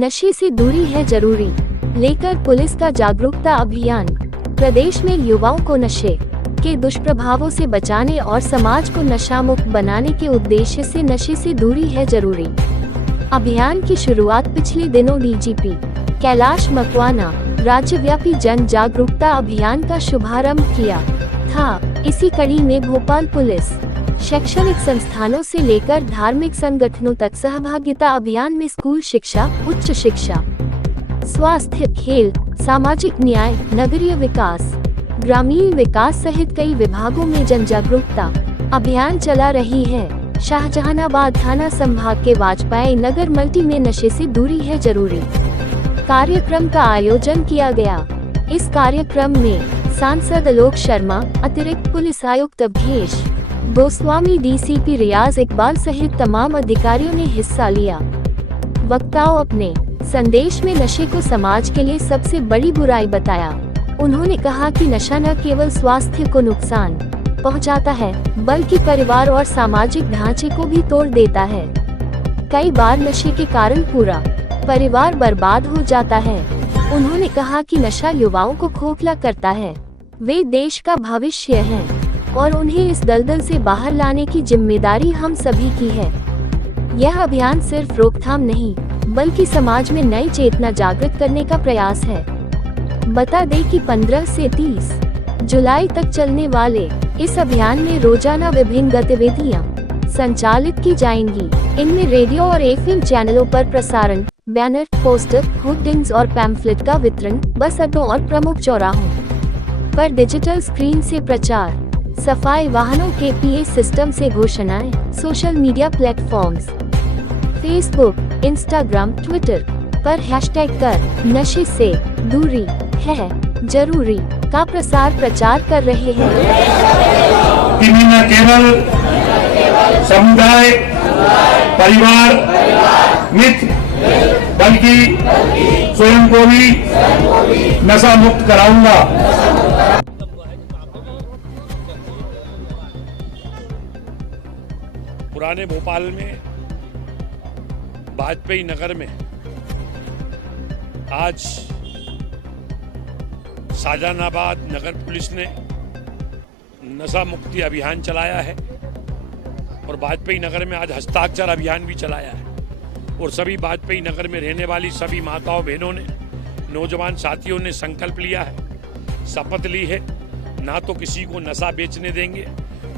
नशे से दूरी है जरूरी, लेकर पुलिस का जागरूकता अभियान। प्रदेश में युवाओं को नशे के दुष्प्रभावों से बचाने और समाज को नशा मुक्त बनाने के उद्देश्य से नशे से दूरी है जरूरी अभियान की शुरुआत पिछले दिनों डीजीपी कैलाश मकवाना राज्यव्यापी जन जागरूकता अभियान का शुभारंभ किया था। इसी कड़ी में भोपाल पुलिस शैक्षणिक संस्थानों से लेकर धार्मिक संगठनों तक सहभागिता अभियान में स्कूल शिक्षा, उच्च शिक्षा, स्वास्थ्य, खेल, सामाजिक न्याय, नगरीय विकास, ग्रामीण विकास सहित कई विभागों में जन जागरूकता अभियान चला रही है। शाहजहानाबाद थाना संभाग के वाजपेयी नगर मल्टी में नशे से दूरी है जरूरी कार्यक्रम का आयोजन किया गया। इस कार्यक्रम में सांसद आलोक शर्मा, अतिरिक्त पुलिस आयुक्त अवधेश गोस्वामी, डीसीपी रियाज इकबाल सहित तमाम अधिकारियों ने हिस्सा लिया। वक्ताओं अपने संदेश में नशे को समाज के लिए सबसे बड़ी बुराई बताया। उन्होंने कहा कि नशा न केवल स्वास्थ्य को नुकसान पहुंचाता है, बल्कि परिवार और सामाजिक ढांचे को भी तोड़ देता है। कई बार नशे के कारण पूरा परिवार बर्बाद हो जाता है। उन्होंने कहा कि नशा युवाओं को खोखला करता है। वे देश का भविष्य हैं और उन्हें इस दलदल से बाहर लाने की जिम्मेदारी हम सभी की है। यह अभियान सिर्फ रोकथाम नहीं, बल्कि समाज में नई चेतना जागृत करने का प्रयास है। बता दें कि 15 से 30 जुलाई तक चलने वाले इस अभियान में रोजाना विभिन्न गतिविधियां संचालित की जाएंगी। इनमें रेडियो और एफएम चैनलों पर प्रसारण, बैनर, पोस्टर, होर्डिंग्स और पैम्फलेट का वितरण, बस अड्डों और प्रमुख चौराहों पर डिजिटल स्क्रीन से प्रचार, सफाई वाहनों के पीए सिस्टम से घोषणाएं, social media platforms Facebook, Instagram, Twitter पर हैशटैग कर नशे से दूरी है जरूरी का प्रचार कर रहे हैं। न केवल समुदाय, परिवार, मित्र, बल्कि स्वयं को भी नशा मुक्त कराऊंगा। पुराने भोपाल में वाजपेयी नगर में आज शाहजहानाबाद नगर पुलिस ने नशा मुक्ति अभियान चलाया है और वाजपेयी नगर में आज हस्ताक्षर अभियान भी चलाया है। और सभी वाजपेयी नगर में रहने वाली सभी माताओं बहनों ने, नौजवान साथियों ने संकल्प लिया है, शपथ ली है, ना तो किसी को नशा बेचने देंगे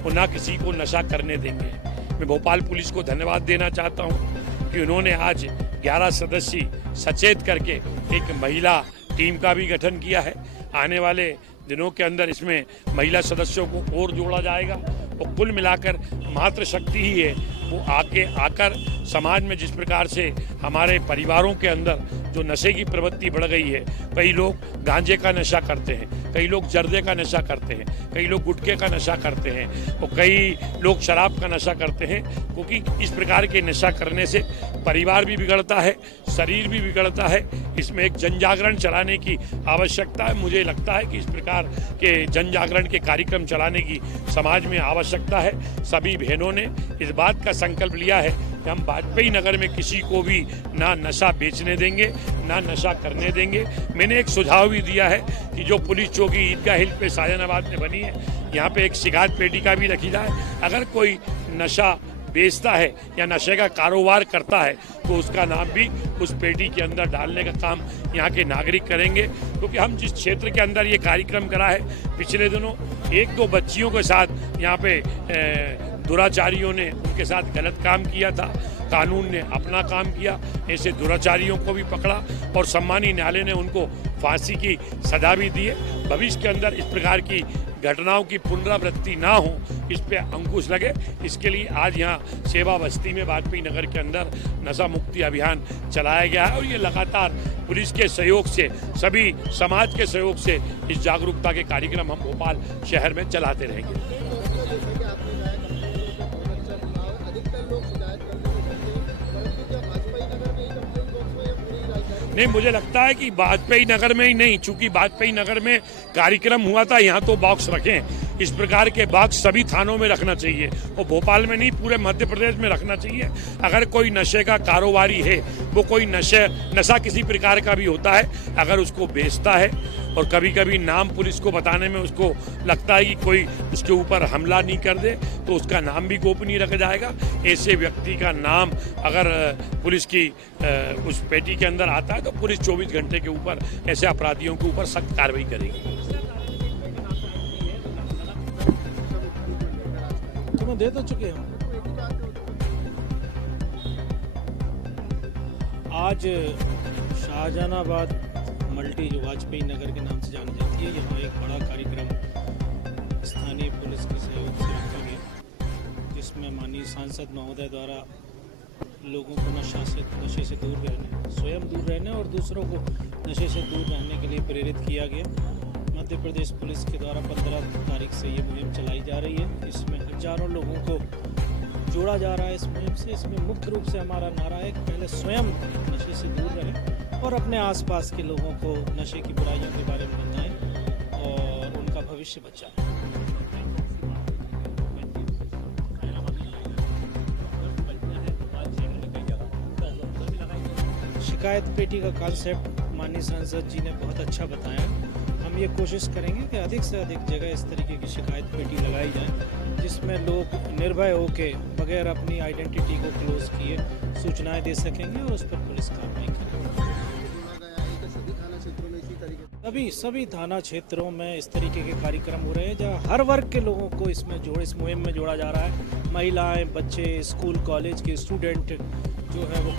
और ना किसी को नशा करने देंगे। मैं भोपाल पुलिस को धन्यवाद देना चाहता हूं कि उन्होंने आज 11 सदस्यीय सचेत करके एक महिला टीम का भी गठन किया है। आने वाले दिनों के अंदर इसमें महिला सदस्यों को और जोड़ा जाएगा और कुल मिलाकर मातृशक्ति ही है वो आकर समाज में जिस प्रकार से हमारे परिवारों के अंदर जो नशे की प्रवृत्ति बढ़ गई है, कई लोग गांजे का नशा करते हैं, कई लोग जर्दे का नशा करते हैं, कई लोग गुटखे का नशा करते हैं और कई लोग शराब का नशा करते हैं, क्योंकि इस प्रकार के नशा करने से परिवार भी बिगड़ता है, शरीर भी बिगड़ता है। इसमें एक जन जागरण चलाने की आवश्यकता है। मुझे लगता है कि इस प्रकार के जन जागरण के कार्यक्रम चलाने की समाज में आवश्यकता है। सभी बहनों ने इस बात का संकल्प लिया है कि हम वाजपेयी नगर में किसी को भी ना नशा बेचने देंगे, ना नशा करने देंगे। मैंने एक सुझाव भी दिया है कि जो पुलिस चौकी ईदगाह हिल पे शाहजहानाबाद में बनी है, यहाँ पे एक शिकायत पेटी का भी रखी जाए। अगर कोई नशा बेचता है या नशे का कारोबार करता है तो उसका नाम भी उस पेटी के अंदर डालने का काम यहाँ के नागरिक करेंगे। क्योंकि हम जिस क्षेत्र के अंदर ये कार्यक्रम करा है, पिछले दिनों 1-2 बच्चियों के साथ यहाँ पे दुराचारियों ने उनके साथ गलत काम किया था। कानून ने अपना काम किया, ऐसे दुराचारियों को भी पकड़ा और सम्मानीय न्यायालय ने उनको फांसी की सजा भी दी है। भविष्य के अंदर इस प्रकार की घटनाओं की पुनरावृत्ति ना हो, इस पे अंकुश लगे, इसके लिए आज यहाँ सेवा बस्ती में वाजपेयी नगर के अंदर नशा मुक्ति अभियान चलाया गया है और ये लगातार पुलिस के सहयोग से, सभी समाज के सहयोग से इस जागरूकता के कार्यक्रम हम भोपाल शहर में चलाते रहेंगे। नहीं, मुझे लगता है कि वाजपेयी नगर में ही नहीं, चूंकि वाजपेयी नगर में कार्यक्रम हुआ था, यहाँ तो बॉक्स रखें। इस प्रकार के बॉक्स सभी थानों में रखना चाहिए और भोपाल में नहीं, पूरे मध्य प्रदेश में रखना चाहिए। अगर कोई नशे का कारोबारी है, वो कोई नशा किसी प्रकार का भी होता है, अगर उसको बेचता है और कभी कभी नाम पुलिस को बताने में उसको लगता है कि कोई उसके ऊपर हमला नहीं कर दे, तो उसका नाम भी गोपनीय रखा जाएगा। ऐसे व्यक्ति का नाम अगर पुलिस की उस पेटी के अंदर आता है तो पुलिस 24 घंटे के ऊपर ऐसे अपराधियों के ऊपर सख्त कार्रवाई करेगी। तुम्हें दे तो चुके हैं। आज शाहजहानाबाद मल्टी जो वाजपेयी नगर के नाम से जानी जाती है, यहाँ एक बड़ा कार्यक्रम स्थानीय पुलिस के सहयोग से रखा गया, जिसमें माननीय सांसद महोदय द्वारा लोगों को नशे से दूर रहने, स्वयं दूर रहने और दूसरों को नशे से दूर रहने के लिए प्रेरित किया गया। मध्य प्रदेश पुलिस के द्वारा 15 तारीख से ये मुहिम चलाई जा रही है। इसमें हजारों लोगों को जोड़ा जा रहा है इस मुहिम से। इसमें मुख्य रूप से हमारा नारा है कि पहले स्वयं नशे से दूर रहें और अपने आसपास के लोगों को नशे की बुराइयों के बारे में बताएं और उनका भविष्य बचाएं। शिकायत पेटी का कॉन्सेप्ट माननीय सांसद जी ने बहुत अच्छा बताया। हम ये कोशिश करेंगे कि अधिक से अधिक जगह इस तरीके की शिकायत पेटी लगाई जाए, जिसमें लोग निर्भय होकर बगैर अपनी आइडेंटिटी को क्लोज किए सूचनाएं दे सकेंगे और उस पर पुलिस कार्रवाई करेगी। सभी थाना क्षेत्रों में इस तरीके के कार्यक्रम हो रहे हैं, जहाँ हर वर्ग के लोगों को इस मुहिम में जोड़ा जा रहा है। महिलाएं, बच्चे, स्कूल कॉलेज के स्टूडेंट जो है वो